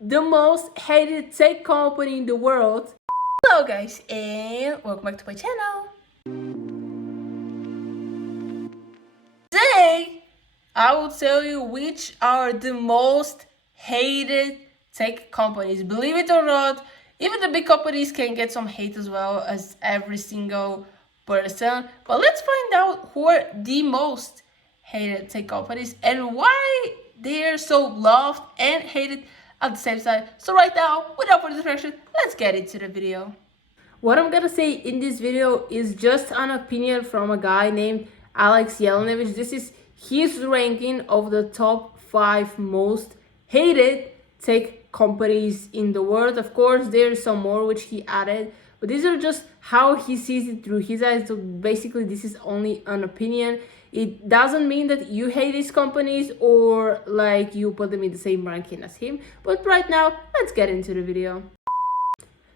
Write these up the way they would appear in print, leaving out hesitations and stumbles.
the most hated tech company in the world. Hello guys, and welcome back to my channel. Today, I will tell you which are the most hated tech companies. Believe it or not, even the big companies can get some hate as well as every single person. But let's find out who are the most hated tech companies and why they're so loved and hated at the same time. So right now, without further distraction, let's get into the video. What I'm gonna say in this video is just an opinion from a guy named Alex Yelnevich. This is his ranking of the top 5 most hated tech companies in the world. Of course, there's some more which he added, but these are just how he sees it through his eyes. So basically, this is only an opinion. It doesn't mean that you hate these companies or like you put them in the same ranking as him. But right now, let's get into the video.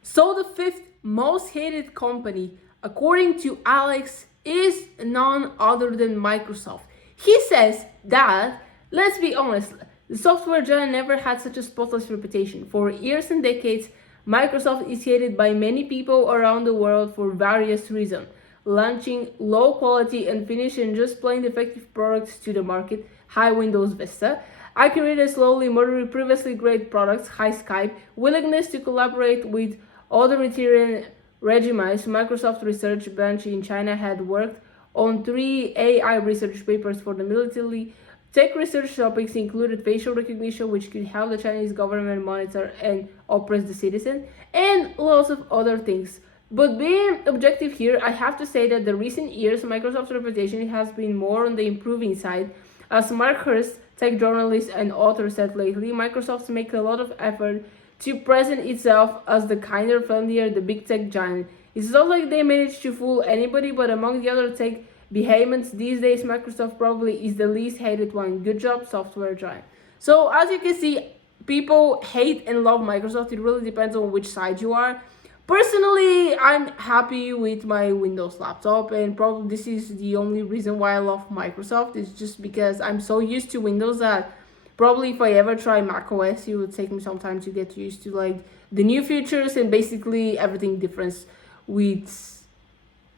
So the 5th most hated company, according to Alex, is none other than Microsoft. He says that, let's be honest, the software giant never had such a spotless reputation. For years and decades, Microsoft is hated by many people around the world for various reasons. Launching low quality and finishing just plain defective products to the market, high Windows Vista, accurate slowly murdering previously great products, high Skype, willingness to collaborate with authoritarian regimes. Microsoft research branch in China had worked on 3 AI research papers for the military. Tech research topics included facial recognition, which could help the Chinese government monitor and oppress the citizen, and lots of other things. But being objective here, I have to say that the recent years, Microsoft's reputation has been more on the improving side. As Mark Hurst, tech journalist and author, said lately, Microsoft makes a lot of effort to present itself as the kinder, friendlier, the big tech giant. It's not like they managed to fool anybody, but among the other tech behemoths these days, Microsoft probably is the least hated one. Good job, software giant. So as you can see, people hate and love Microsoft. It really depends on which side you are. Personally, I'm happy with my Windows laptop, and probably this is the only reason why I love Microsoft. It's just because I'm so used to Windows that probably if I ever try macOS, it would take me some time to get used to like the new features and basically everything different with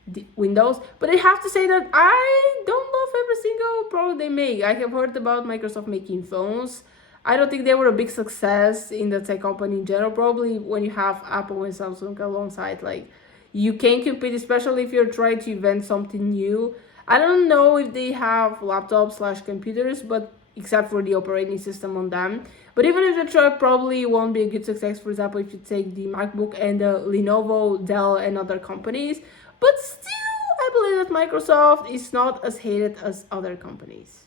the Windows. But I have to say that I don't love every single product they make. I have heard about Microsoft making phones. I don't think they were a big success in the tech company in general. Probably when you have Apple and Samsung alongside, like you can compete, especially if you're trying to invent something new. I don't know if they have laptops/computers, but except for the operating system on them. But even if they try, probably won't be a good success. For example, if you take the MacBook and the Lenovo, Dell, and other companies. But still, I believe that Microsoft is not as hated as other companies.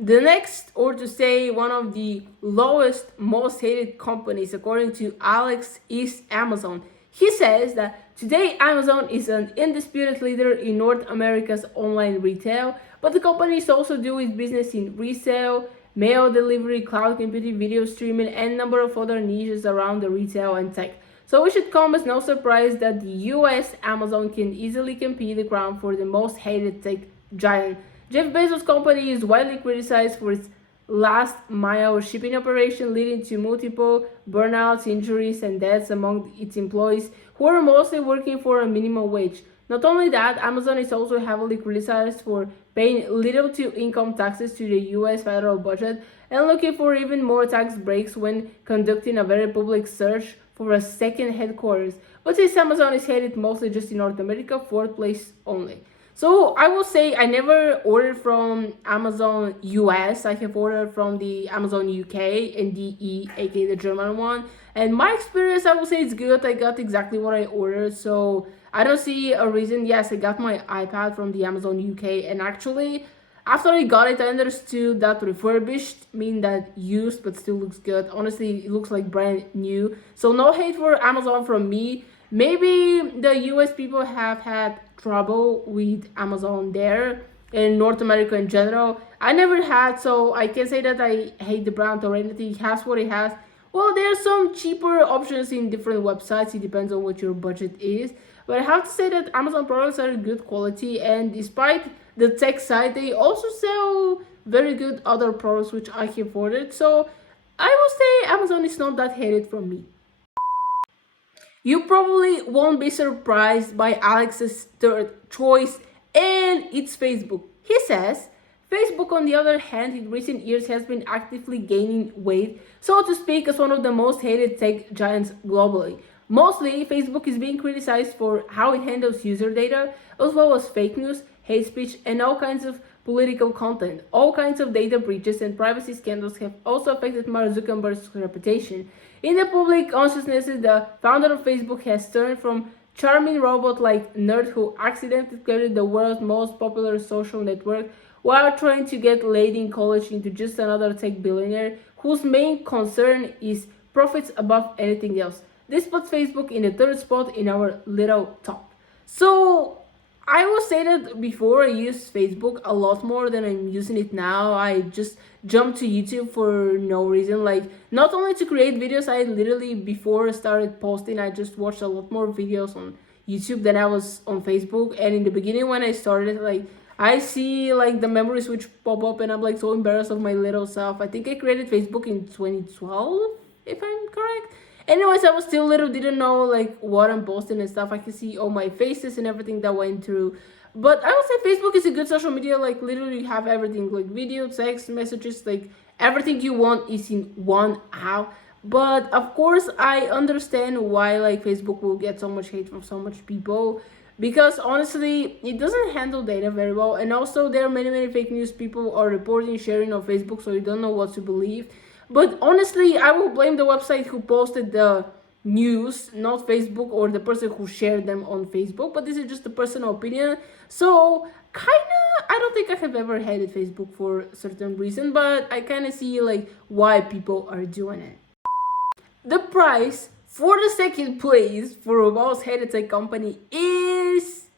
The next, or to say one of the lowest, most hated companies, according to Alex, is Amazon. He says that today Amazon is an undisputed leader in North America's online retail, but the company is also doing business in resale, mail delivery, cloud computing, video streaming, and a number of other niches around the retail and tech. So it should come as no surprise that the US Amazon can easily compete the crown for the most hated tech giant. Jeff Bezos' company is widely criticized for its last mile shipping operation, leading to multiple burnouts, injuries, and deaths among its employees, who are mostly working for a minimum wage. Not only that, Amazon is also heavily criticized for paying little to income taxes to the US federal budget and looking for even more tax breaks when conducting a very public search for a second headquarters. But since Amazon is headed mostly just in North America, 4th place only. So I will say I never ordered from Amazon US. I have ordered from the Amazon UK and DE, aka the German one. And my experience, I will say it's good. I got exactly what I ordered. So I don't see a reason. Yes, I got my iPad from the Amazon UK. And actually, after I got it, I understood that refurbished mean that used but still looks good. Honestly, it looks like brand new. So no hate for Amazon from me. Maybe the US people have had trouble with Amazon there in North America in general. I never had, so I can't say that I hate the brand or anything. It has what it has. Well, there are some cheaper options in different websites. It depends on what your budget is. But I have to say that Amazon products are good quality, and despite the tech side, they also sell very good other products which I have ordered. So I will say Amazon is not that hated from me. You probably won't be surprised by Alex's third choice, and it's Facebook. He says, Facebook, on the other hand, in recent years has been actively gaining weight, so to speak, as one of the most hated tech giants globally. Mostly, Facebook is being criticized for how it handles user data, as well as fake news, hate speech, and all kinds of political content. All kinds of data breaches and privacy scandals have also affected Mark Zuckerberg's reputation. In the public consciousness, the founder of Facebook has turned from charming robot-like nerd who accidentally created the world's most popular social network while trying to get laid in college into just another tech billionaire whose main concern is profits above anything else. This puts Facebook in the third spot in our little top. So I will say that before I used Facebook a lot more than I'm using it now. I just jumped to YouTube for no reason. Like, not only to create videos, I literally, before I started posting, I just watched a lot more videos on YouTube than I was on Facebook. And in the beginning when I started, like, I see like the memories which pop up and I'm like so embarrassed of my little self. I think I created Facebook in 2012, if I'm correct. Anyways, I was still little, didn't know like what I'm posting and stuff. I can see all my faces and everything that went through. But I would say Facebook is a good social media. Like, literally you have everything, like video, text, messages, like everything you want is in one app. But of course, I understand why like Facebook will get so much hate from so much people, because honestly it doesn't handle data very well, and also there are many fake news people are reporting, sharing on Facebook, so you don't know what to believe. But honestly, I will blame the website who posted the news, not Facebook or the person who shared them on Facebook. But this is just a personal opinion. So, kinda, I don't think I have ever hated Facebook for a certain reason, but I kinda see like why people are doing it. The prize for the second place for a most hated tech company is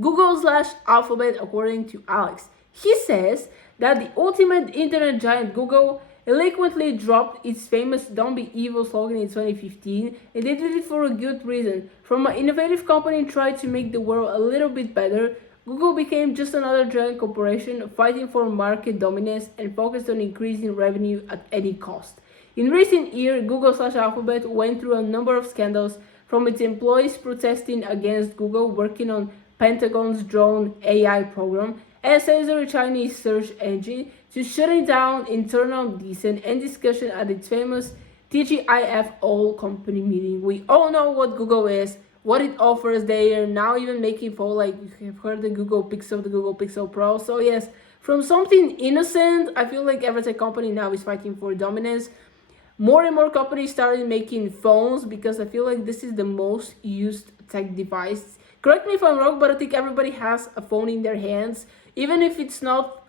Google/Alphabet, according to Alex. He says that the ultimate internet giant Google eloquently dropped its famous "Don't Be Evil" slogan in 2015, and they did it for a good reason. From an innovative company trying to make the world a little bit better, Google became just another giant corporation fighting for market dominance and focused on increasing revenue at any cost. In recent years, Google/Alphabet went through a number of scandals, from its employees protesting against Google working on Pentagon's drone AI program, and censoring Chinese search engine, to shutting down internal dissent and discussion at its famous TGIF all-company meeting. We all know what Google is, what it offers. They are now even making phone, like you have heard the Google Pixel Pro. So yes, from something innocent, I feel like every tech company now is fighting for dominance. More and more companies started making phones because I feel like this is the most used tech device. Correct me if I'm wrong, but I think everybody has a phone in their hands, even if it's not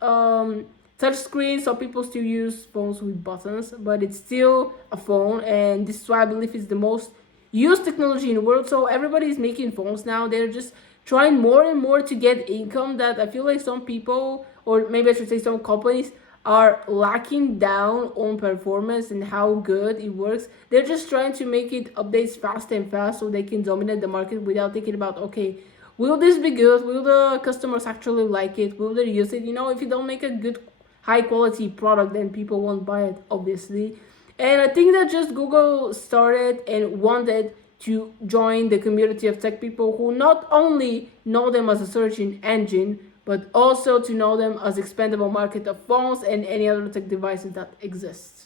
touch screen. So people still use phones with buttons, but it's still a phone, and this is why I believe it's the most used technology in the world. So everybody is making phones now. They're just trying more and more to get income that I feel like some people, or maybe I should say some companies, are lacking down on performance and how good it works. They're just trying to make it updates fast and fast so they can dominate the market without thinking about, okay, will this be good? Will the customers actually like it? Will they use it? You know, if you don't make a good high quality product, then people won't buy it, obviously. And I think that just Google started and wanted to join the community of tech people who not only know them as a search engine, but also to know them as expandable market of phones and any other tech devices that exist.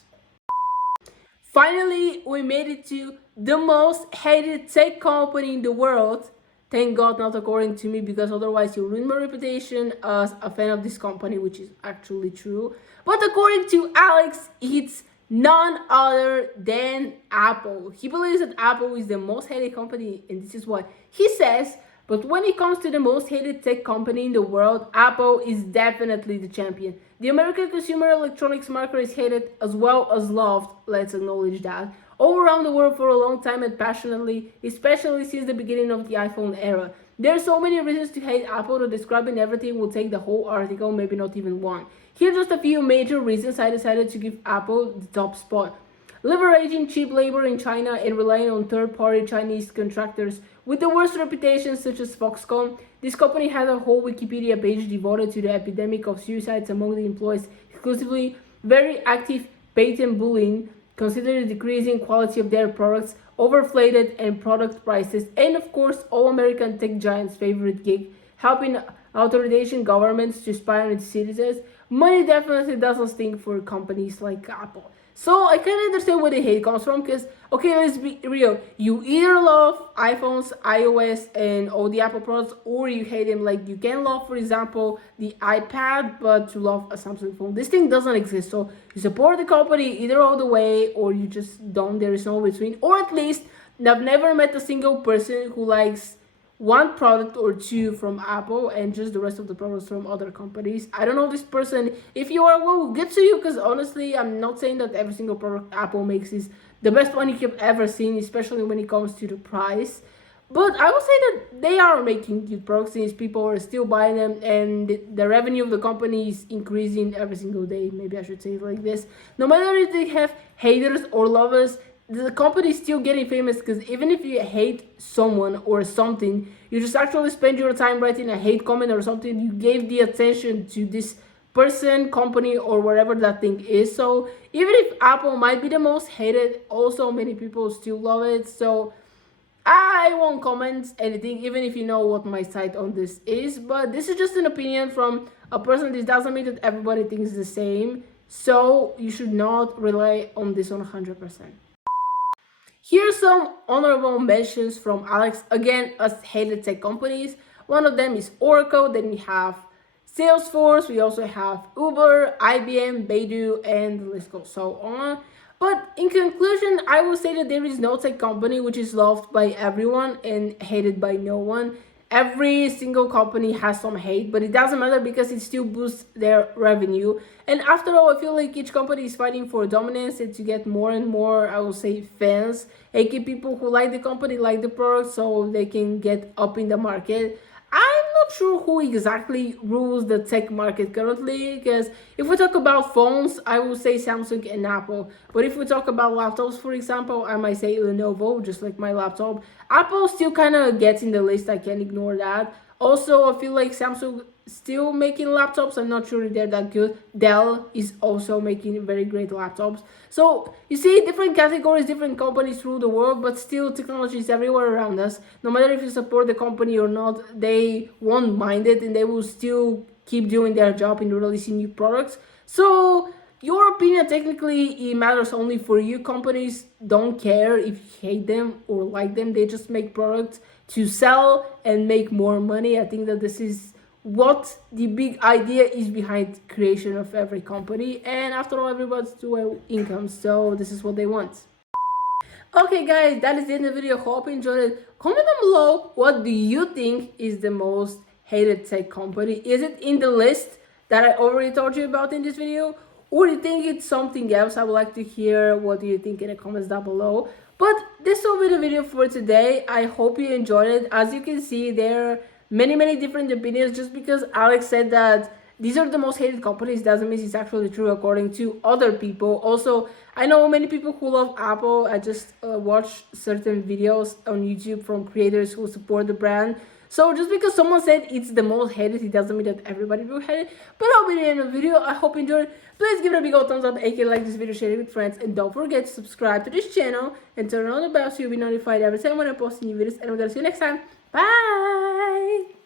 Finally, we made it to the most hated tech company in the world. Thank God, not according to me, because otherwise you ruin my reputation as a fan of this company, which is actually true. But according to Alex, it's none other than Apple. He believes that Apple is the most hated company, and this is what he says. But when it comes to the most hated tech company in the world, Apple is definitely the champion. The American consumer electronics market is hated as well as loved, let's acknowledge that, all around the world for a long time and passionately, especially since the beginning of the iPhone era. There are so many reasons to hate Apple that describing everything will take the whole article, maybe not even one. Here are just a few major reasons I decided to give Apple the top spot. Leveraging cheap labor in China and relying on third-party Chinese contractors with the worst reputations such as Foxconn, this company had a whole Wikipedia page devoted to the epidemic of suicides among the employees exclusively. Very active patent bullying, consider the decreasing quality of their products, overflated and product prices, and of course, all American tech giants' favorite gig, helping authorization governments to spy on its citizens. Money definitely doesn't stink for companies like Apple. So I kind of understand where the hate comes from, because, okay, let's be real. You either love iPhones, iOS, and all the Apple products, or you hate them. Like, you can love, for example, the iPad, but to love a Samsung phone. This thing doesn't exist. So you support the company either all the way, or you just don't. There is no between. Or at least, I've never met a single person who likes one product or two from Apple and just the rest of the products from other companies. I don't know this person. If you are, well, good to you, because honestly, I'm not saying that every single product Apple makes is the best one you've ever seen, especially when it comes to the price. But I would say that they are making good products since people are still buying them, and the revenue of the company is increasing every single day. Maybe I should say it like this. No matter if they have haters or lovers, the company is still getting famous, because even if you hate someone or something, you just actually spend your time writing a hate comment or something, you gave the attention to this person, company, or whatever that thing is. So even if Apple might be the most hated, also many people still love it. So I won't comment anything, even if you know what my side on this is. But this is just an opinion from a person. This doesn't mean that everybody thinks the same. So you should not rely on this on 100%. Here's some honorable mentions from Alex, again, as hated tech companies. One of them is Oracle, then we have Salesforce, we also have Uber, IBM, Baidu, and the list goes so on. But in conclusion, I will say that there is no tech company which is loved by everyone and hated by no one. Every single company has some hate, but it doesn't matter because it still boosts their revenue. And after all, I feel like each company is fighting for dominance and to get more and more, I will say, fans, aka people who like the company, like the product, so they can get up in the market. I'm not sure who exactly rules the tech market currently, because if we talk about phones, I will say Samsung and Apple. But if we talk about laptops, for example, I might say Lenovo, just like my laptop. Apple still kind of gets in the list, I can't ignore that. Also, I feel like Samsung still making laptops. I'm not sure if they're that good. Dell is also making very great laptops. So you see, different categories, different companies through the world, but still technology is everywhere around us. No matter if you support the company or not, they won't mind it and they will still keep doing their job in releasing new products. So your opinion technically it matters only for you. Companies don't care if you hate them or like them. They just make products to sell and make more money. I think that this is what the big idea is behind creation of every company. And after all, everybody's doing income, so this is what they want. Okay guys, that is the end of the video. Hope you enjoyed it. Comment down below, what do you think is the most hated tech company? Is it in the list that I already told you about in this video, or do you think it's something else? I would like to hear what do you think in the comments down below. But this will be the video for today. I hope you enjoyed it. As you can see, there are many different opinions. Just because Alex said that these are the most hated companies doesn't mean it's actually true according to other people. Also, I know many people who love Apple. I just watch certain videos on YouTube from creators who support the brand. So just because someone said it's the most hated, it doesn't mean that everybody will hate it. But I'll be in the video. I hope you enjoyed. Please give it a big old thumbs up, aka like this video, share it with friends, and don't forget to subscribe to this channel and turn on the bell so you'll be notified every time when I post new videos. And we're gonna see you next time. Bye!